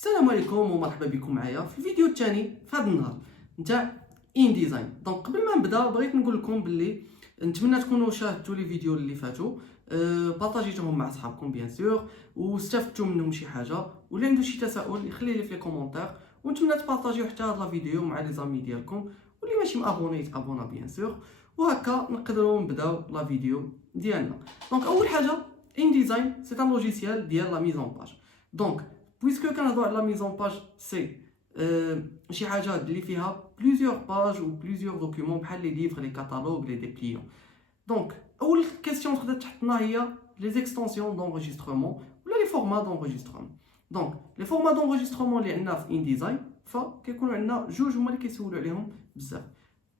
السلام عليكم ومرحبا بكم معايا في الفيديو الثاني في هذا النهار نتاع ان ديزاين. دونك قبل ما نبدا بغيت نقول لكم باللي نتمنى تكونوا شاهدتوا لي فيديو اللي فاتوا، بارطاجيتوهم مع صحابكم بيان سور واستفدتوا منهم شي حاجه، ولا عنده شي تساؤل يخليه لي في لي كومونتير، ونتمنى تبارطاجيو حتى هاد لا فيديو مع لي زامي ديالكم، واللي ماشي مابوني يتابونا بيان سور، وهكا نقدروا نبداو لا فيديو ديالنا. دونك اول حاجه ان ديزاين سي ان لوجيسيال ديال لا ميزون باج. دونك بويسكو كنهضروا على لا ميزون باج سي شي حاجه اللي فيها بليزيور باج و بليزيور دوكيومون بحال لي ليفر لي كاتالوج لي ديبليون. دونك اول كيسيون تقدر تحطنا هي لي زيكستونسيون دونجسترمون ولا لي فورما دونجسترمون. دونك لي فورما دونجسترمون اللي عندنا في ان ديزاين فكيكونوا عندنا جوج هما اللي كيسولوا عليهم بزاف،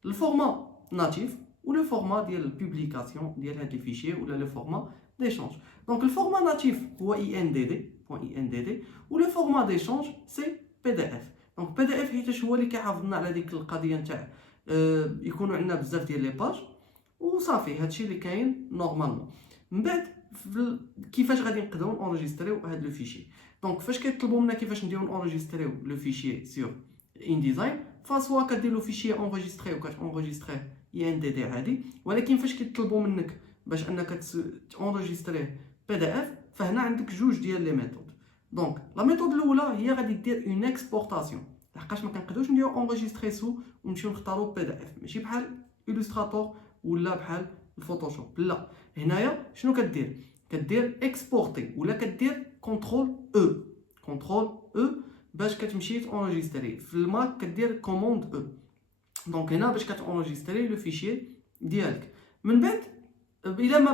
الفورما ناتيف و لو فورما ديال البوبليكاسيون ديال هاد لي فيشي ولا لو فورما ديشانج. دونك الفورما ناتيف هو INDD و لو فورما ديشانج سي PDF. دونك PDF حيت هو اللي كيحافظنا على ديك القضيه نتاع يكونوا عندنا بزاف ديال لي باج وصافي، هادشي اللي كاين نورمالمون. من بعد كيفاش غادي نقدروا اونجستريو هاد لو فيشي. دونك فاش كيطلبوا منا كيفاش نديرو اونجستريو لو فيشي سور ان ديزاين، فسوا كدير لو فيشي اونجستري وكتونجستري INDD عادي، ولكن فاش كيطلبوا منك باش انك تونجستريه PDF فهنا عندك جوج ديال لي ميثود. دونك لا ميثود الاولى هي غادي دير اون اكسبورطاسيون، لحقاش ما كنقدروش نديرو اونجستري سو ونمشيو نختارو PDF، ماشي بحال إلوستراتور ولا بحال الفوتوشوب. لا، هنايا شنو كدير اكسبورتي ولا كدير كونترول او باش كتمشي تونجستري. في الماك كدير كوموند او. دونك هنا باش كتونجستري لو فيشي ديالك. من بعد الا ما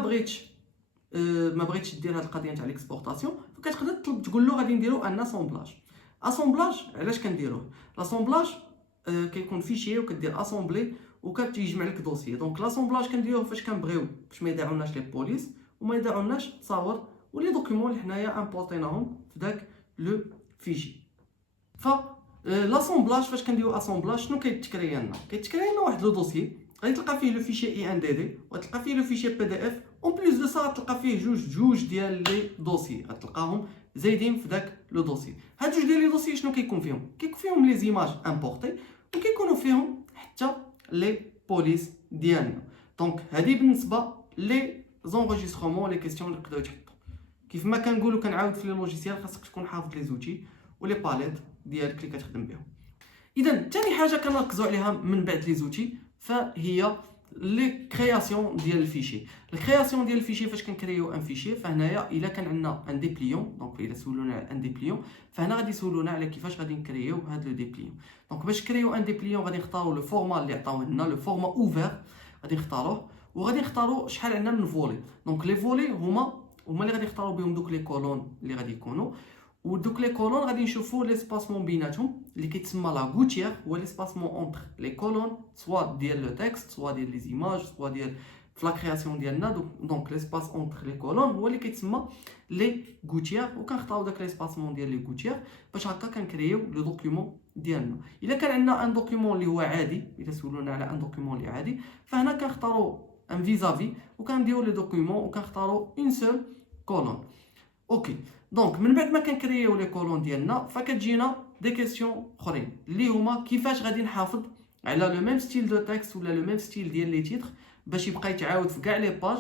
بغيتش دير هاد القضيه نتاع ليكسبورطاسيون فكتقدر تطلب تقول له غادي نديرو ان اسامبلاج. علاش كنديروه لاسامبلاج؟ كيكون فيشي وكدير اسامبلي وكتجمع لك دوسيي. دونك لاسامبلاج كنديروه فاش كنبغيو باش ما يضيعوناش لي بوليس وما يضيعوناش تصاور ولي دوكيومون اللي حنايا امبورطيناهم في داك لو فيشي. ف لاسامبلاج فاش كنديرو اسامبلاج شنو كيتكريا لنا واحد لو دوسيي غادي تلقى فيه لو فيشي INDD وتلقى فيه لو فيشي PDF، اون بليس دو سا غتلقى فيه جوج ديال لي دوسيي غتلقاهم زايدين في داك لو دوسيي. هاد جوج ديال لي دوسيي شنو كيكون فيهم لي زيماج امبورطي وكيكونوا فيهم حتى لي بوليس ديالنا. دونك هادي بالنسبه لي زونجسترمون لي كيسيون اللي تقدروا تحطوا. كيف ما كنقولوا كنعاود في لي لوجيسيال خاصك تكون حافظ لي زوتي ولي باليت ديالك اللي كتخدم بهم. اذا ثاني حاجه كنركزوا عليها من بعد لي زوتي فهي لي كرياسيون ديال الفيشي. الكرياسيون ديال الفيشي فاش كنكريو ان فيشي فهنايا الا كان عندنا ان ديبليون، دونك الا سولونا على ان ديبليون فهنا غادي يسولونا على كيفاش غادي نكريو هاد لو ديبليون. دونك باش نكريو ان ديبليون غادي نختاروا لو فورما اللي عطاوه لنا، لو فورما اوفر غادي نختاروه، وغادي نختاروا شحال عندنا من فولي. دونك لي فولي هما اللي غادي نختاروا بهم دوك لي كولون اللي غادي يكونوا، ودوك لي كولون غادي نشوفوا ليسباسمون بيناتهم اللي كيتسمى لا غوتيير، هو ليسباسمون اونتر لي كولون سوا ديال لو تكست سوا ديال لي زيماج سوا ديال في لا كرياسيون ديالنا. دونك ليسباس اونتر لي كولون هو اللي كيتسمى لي غوتيير، وكنختاروا داك ليسباسمون ديال لي غوتيير باش هكا كنكريو لو دوكيومون ديالنا. الا كان عندنا ان دوكيومون اللي هو عادي، الا سولونا على ان دوكيومون اللي عادي فهنا كنختاروا ان فيزافي وكنديروا لي دوكيومون وكنختاروا اون سول كولون. اوكي، دونك من بعد ما كنكريو لي كولون ديالنا فكتجينا دي كيسيون اخرين اللي هما كيفاش غادي نحافظ على لو ميم ستيل دو تكست ولا لو ميم ستيل ديال لي تيتر باش يبقى يتعاود في كاع لي باج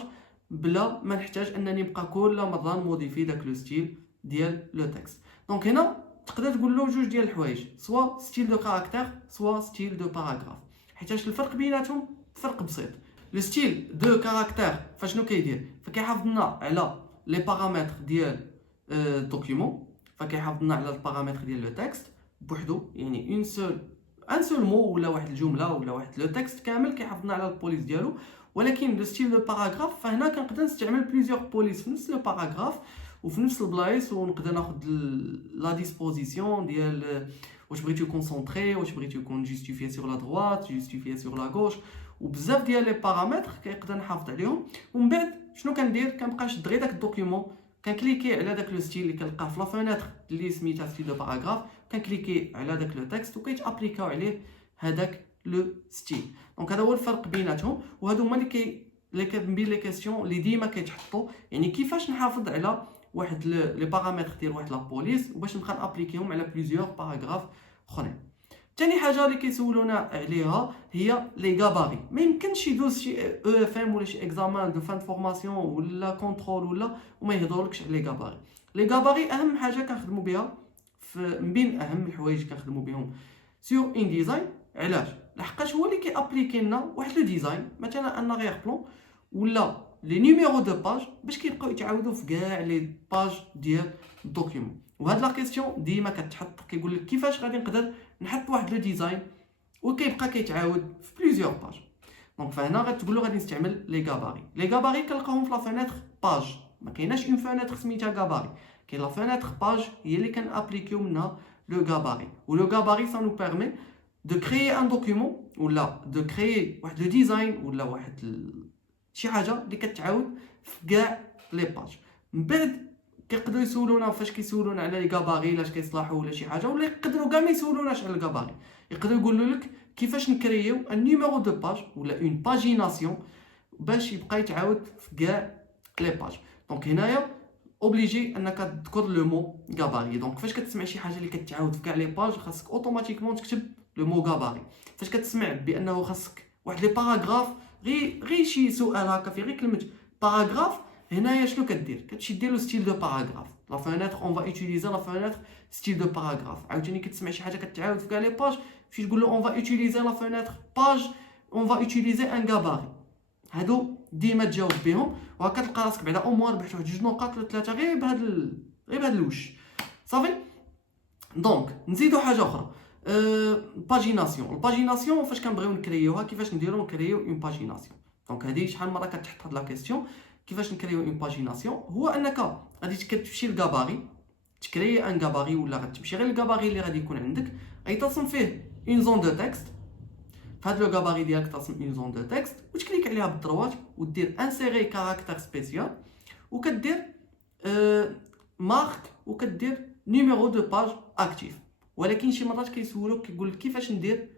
بلا ما نحتاج انني نبقى كل مره نموديفي داك لو ستيل ديال لو تكست. دونك هنا تقدر تقول له جوج ديال الحوايج، سوا ستيل دو كاركتير سوا ستيل دو باراغراف، حيتاش الفرق بيناتهم فرق بسيط. لو ستيل دو كاركتير فاشنو كيدير؟ فكيحافظ لنا على لي بارامتر ديال دوكيومون، فكيحافظ لنا على البارامتر ديال لو تكست بوحدو، يعني ان سول مو ولا واحد الجمله ولا واحد لو تكست كامل كيحافظنا على البوليس ديالو. ولكن لو ستيل دو باراغراف فهنا كنقدر نستعمل بليزيور بوليس في نفس لو باراغراف وفي نفس البلايص، ونقدر ناخذ لا ديسبوزيسيون ديال واش بغيتو كونسونطري، واش بغيتو يكون جوستيفيي سور لا دروات جوستيفيي سور لا غوش، وبزاف ديال لي بارامتر كنقدر نحافظ عليهم. ومن بعد شنو كندير؟ كنبقى نشد غير داك الدوكيومون، كنكليكي على داك لو ستيل اللي كنلقاه في لا فونيتر اللي سميتها ستيل دو باراغراف، كنكليكي على داك لو تكست وكيتابليكاو عليه هذاك لو ستيل. دونك هذا هو الفرق بيناتهم، وهادو هما اللي بين لي كيسيون اللي ديما كيتحطوا، يعني كيفاش نحافظ على واحد لي بارامتر ديال واحد لا بوليس وباش نبقى نابليكيهم على بليزيور باراغراف اخرين. ثاني حاجه اللي كيسولونا عليها هي لي غاباري. ما يمكنش يدوز شي او اف ام ولا شي اكزامان دو فان فورماسيون ولا كونترول ولا وما يهضرولكش على لي غاباري. لي غاباري اهم حاجه كنخدموا بها من بين اهم الحوايج كنخدموا بهم سور ان ديزاين. علاش؟ لحقاش هو اللي كيابليكي لنا واحد لو ديزاين، مثلا ان غير بلون ولا لي نيميرو دو باج باش كيبقاو يتعاودوا في كاع لي باج ديال الدوكيومون. وهاد لا كيسيون ديما كتحط، كيقول لك كيفاش غادي نقدر نحط واحد لو ديزاين وكيبقى كيتعاود في بليزيور باج. دونك فهنا غتقول له غادي نستعمل لي غاباري. لي غاباري كنلقاوهم في لا فينيتر باج، ما كايناش اون فينيتر سميتها غاباري، كاين لا فينيتر باج هي اللي كنابليكيو منها لو غاباري. و لو غاباري سا نو بيرمي دو كريي ان دوكيومون ولا دو كريي واحد لو ديزاين ولا واحد شي حاجه اللي كتعاود في كاع لي باج. من بعد كيقدروا يسولونا فاش كيسولونا على لي غاباري لاش كيصلحوا ولا شي حاجه، ولا يقدروا كاع ما يسولوناش على الغاباري، يقدروا يقولوا لك كيفاش نكرييو ان نيميرو دو باج ولا اون باجيناسيون باش يبقى يتعاود في كاع لي باج. دونك هنايا اوبليجي انك تذكر لو مو غاباري. دونك فاش كتسمع شي حاجه اللي كتعاود في كاع لي باج خاصك اوتوماتيكمون تكتب لو مو غاباري. فاش كتسمع بانه خاصك واحد لي باراغراف غير شي سؤال هكا في غير كلمه باراغراف، هنايا شنو كدير؟ كتمشي دير لو ستيل دو باراغراف. لا فينيتر اون فا اوتيليزي لا فينيتر ستيل دو باراغراف. عاوتاني كتسمع شي حاجه كتعاود في كاع لي باج، فاش تقول له اون فا اوتيليزي لا فينيتر باج اون فا اوتيليزي ان غاباري. هادو ديما تجاوب بهم، وهكا تلقى راسك بعدا او موان ربحت واحد جوج نقاط ولا ثلاثه غير بهاد الوش صافي. دونك نزيدو حاجه اخرى، باجيناسيون. الباجيناسيون فاش كنبغيو نكريوها، كيفاش نديرو نكريو اون باجيناسيون؟ دونك هذه شحال مره كتحط هاد لا كيسيون كيفاش نكريو اون باجيناسيون. هو انك غادي كتمشي للغاباري تكري ان غاباري، ولا غتمشي غير للغاباري اللي غادي يكون عندك، غادي ترسم فيه اون زون دو تكست. فهاد لو غاباري ديالك ترسم اون زون دو تكست وتكليك عليها بالدروات ودير انسيري كاركتر سبيسيال وكدير مارك وكدير نيميرو دو باج اكتيف. ولكن شي مرات كيسولوك كيقول لك كيفاش ندير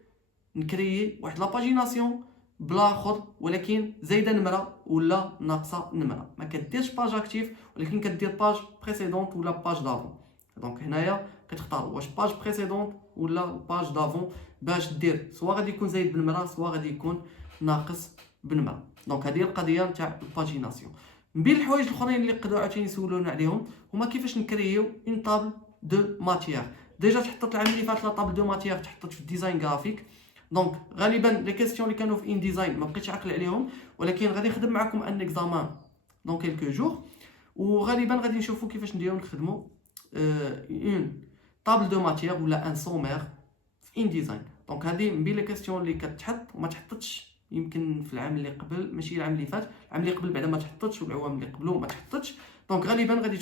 نكريي واحد لا باجيناسيون بلا اخر ولكن زايده نمره ولا ناقصه نمره. ما كديرش باج اكتيف ولكن كدير باج بريسيدونت ولا باج دافون. دونك هنايا كتختار واش باج بريسيدونت ولا باج دافون باش دير سواء غادي يكون زايد بنمره سواء غادي يكون ناقص بنمره. دونك هذه القضيه نتاع الباجيناسيون. من بين الحوايج الاخرين اللي يقدروا عاوتاني يسولونا عليهم هما كيفاش نكرييو اون طابل دو ماتيير. ديجا تحطت العام اللي فات لا طابل دو ماتيير تحطت في الديزاين غرافيك. دونك غالبا لي كيسيون اللي كانوا في ان ديزاين ما بقيتش عاقل عليهم، ولكن غادي نخدم معكم ان اكزامان دون كيلكو جور، وغالبا غادي نشوفوا كيفاش نديرو نخدموا اون طابل دو ماتيير ولا ان سومير في ان ديزاين. دونك هذه من بين لي كيسيون اللي كتحط وما تحطتش يمكن في العام اللي قبل، ماشي العام اللي فات، العام اللي قبل بعدا ما تحطتش والعوام اللي قبلو ما تحطتش. دونك غالبا غادي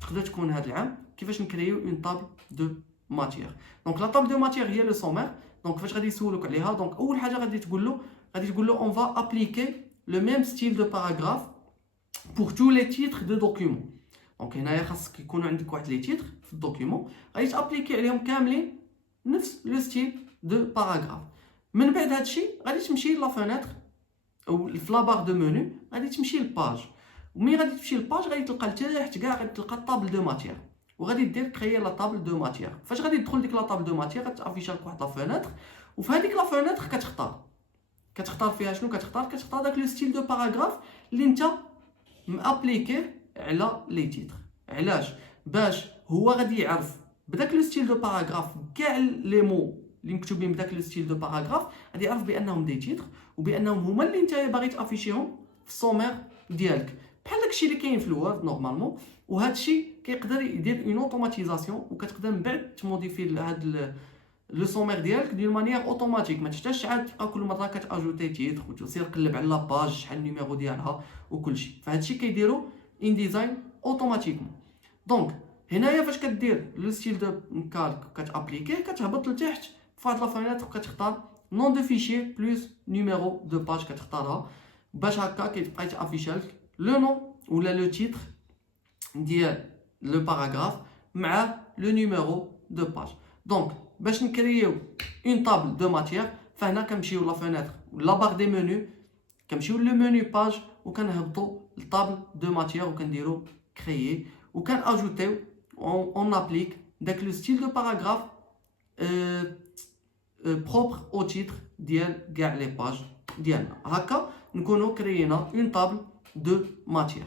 تقدر تكون هذا العام كيفاش نكريو اون طابل دو ماتيير. دونك لا طابل دو ماتيير هي لو سومير. دونك فاش غادي يسولوك عليها، دونك اول حاجه غادي تقول له اون فا ابليكي لو ميم ستيل دو باراغراف pour tous les titres de document. دونك هنايا خاصك يكونوا عندك واحد لي تيتر في الدوكيومون غادي تابليكي عليهم كاملين نفس لو ستيل دو باراغراف. من بعد هادشي غادي تمشي لا فينيتر او في لا بار دو منو غادي تمشي للباج، وملي غادي تمشي للباج غادي تلقى لتحت كاع غادي تلقى طابل دو ماتيير وغادي دير كريي لا طابل دو ماتيير. فاش غادي تدخل ديك لا طابل دو ماتيير غتافيشا لك واحد لا فينيتر، وفي هذيك لا فينيتر كتختار فيها شنو كتختار داك لو ستيل دو باراغراف اللي انت مابليكيه على لي تيتر. علاش؟ باش هو غادي يعرف بداك لو ستيل دو باراغراف كاع لي مو اللي مكتوبين بداك لو ستيل دو باراغراف غادي يعرف بانهم دي تيتر وبانهم هما اللي انت باغي تافيشيهم في السومير ديالك بحال داكشي اللي كاين في الوورد نورمالمون. وهذا الشيء كيقدر يدير اون اوتوماتيزاسيون وكتقدر من بعد تموديفي هاد لو سومير ديالك دون مانيير اوتوماتيك، ما تحتاجش عاد تبقى كل مره كتاجوتي تيتر وتسير قلب على لاباج شحال النيميرو ديالها وكلشي. فهاد الشيء كيديرو ان ديزاين اوتوماتيكمون. دونك هنايا فاش كدير لو ستيل دو كالك كتابليكيه كتهبط لتحت فواحد لا فينيتر كتختار نون دو فيشي بلس نيميرو دو باج كتختارها باش هكا كيبقى يتافيشالك لو نون ولا لو تيتر ديال لو باراغراف مع لو نيميرو دو باج. دونك باش نكريو اون طابل دو ماتيير فهنا كنمشيو لا فينيتر لا بار دي منو كنمشيو لو منو باج وكنهبطوا لطابل دو ماتيير وكنديرو كريي وكان اجوتيو اون ابليك داك لو ستيل دو باراغراف بروبر او تيتر ديال كاع لي باج ديالنا. هكا نكونوا كريينا اون طابل دو ماتيير.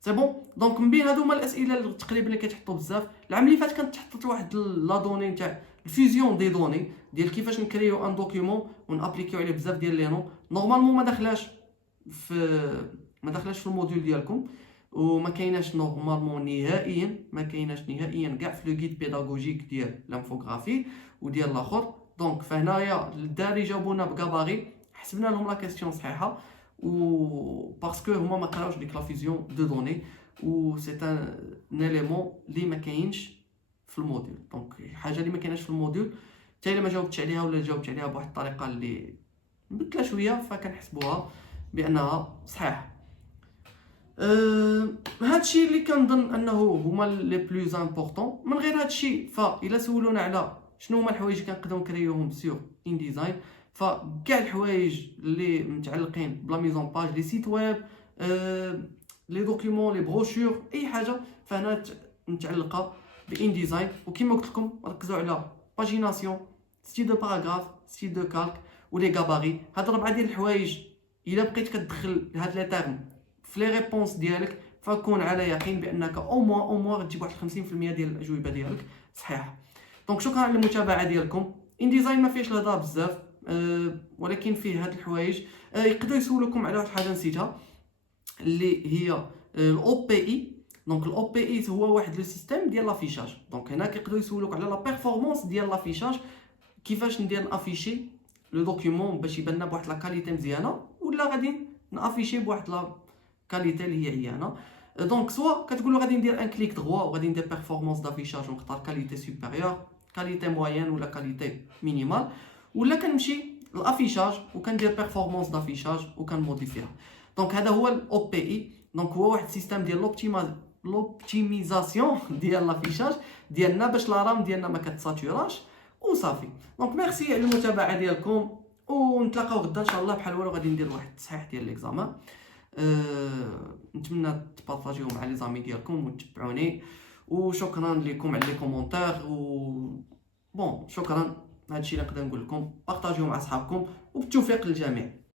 سي بون. دونك من بين هادو هما الاسئله تقريبا اللي كيتحطوا بزاف. العام اللي فات كانت تحطت واحد لا دوني نتاع الفيزيون دي دوني ديال كيفاش نكريو ان دوكيومون ونابليكيو عليه بزاف ديال لي نون. نورمالمون ما داخلاش في الموديول ديالكم، وما كايناش نورمالمون نهائيا، ما كايناش نهائيا كاع في لو غيد بيداغوجيك ديال لانفوغرافي وديال الاخر. دونك فهنايا الدراري جاوبونا بكاباري، حسبنا لهم لا كيسيون صحيحه، و باسكو هما ما قراوش ديك لا فيزيون دو دوني، و سي ان اليمون اللي ما كاينش في الموديول. دونك حاجه اللي ما كايناش في الموديول حتى الا ما جاوبتش عليها ولا جاوبت عليها بواحد الطريقه اللي مبدله شويه فكنحسبوها بانها صحيحه. هادشي اللي كنظن انه هما لي بلوز امبورطون. من غير هادشي فالا سولونا على شنو هما الحوايج اللي كنقدروا نكريوهم سور ان ديزاين، فكاع الحوايج اللي متعلقين بلا ميزون باج، لي سيت ويب، لي دوكيومون، لي بروشور، اي حاجه فهنا متعلقه بان ديزاين. وكما قلت لكم ركزوا على باجيناسيون، ستيل دو باراغراف، ستيل دو كالك، ولي غاباري. هاد الربعه ديال الحوايج الا بقيت كتدخل هاد لي تيرم في لي ريبونس ديالك فكون على يقين بانك او موان غتجيب واحد 50% ديال الاجوبه ديالك صحيحه. دونك شكرا على المتابعه ديالكم. ان ديزاين ما فيهش الهضره بزاف، ولكن فيه هاد الحوايج. يقدروا يسولوكم على واحد الحاجه نسيتها اللي هي الاو بي اي. دونك الاو بي اي هو واحد لو سيستيم ديال لافيشاج. دونك هنا كيقدروا يسولوك على لا بيرفورمانس ديال لافيشاج، كيفاش ندير نافيشي لو دوكيومون باش يبان لنا بواحد لا كاليتي مزيانه، ولا غادي نافيشي بواحد لا كاليتي اللي هي عيانه. دونك سوا كتقولوا غادي ندير ان كليك دغوا وغادي ندير بيرفورمانس دافيشاج ونختار كاليتي سوبيريور، كاليتي موين، ولا كاليتي مينيمال، ولا كنمشي لافيشاج وكندير بيرفورمانس دافيشاج وكنموديفيها. دونك هذا هو الاو بي اي. دونك هو واحد السيستم ديال لوبتيميزاسيون ديال لافيشاج ديالنا باش لا رام ديالنا ما كتساتوراش وصافي. دونك ميرسي على المتابعه ديالكم، ونتلاقاو غدا ان شاء الله بحال والو. غادي ندير واحد التصحيح ديال ليكزامان. نتمنى تبارطاجيو مع لي زامي ديالكم وتتبعوني، وشكرا لكم على لي كومونتير. و بون شكرا. هادشي اللي نقدر نقول لكم، بارطاجيو مع اصحابكم، وبالتوفيق للجميع.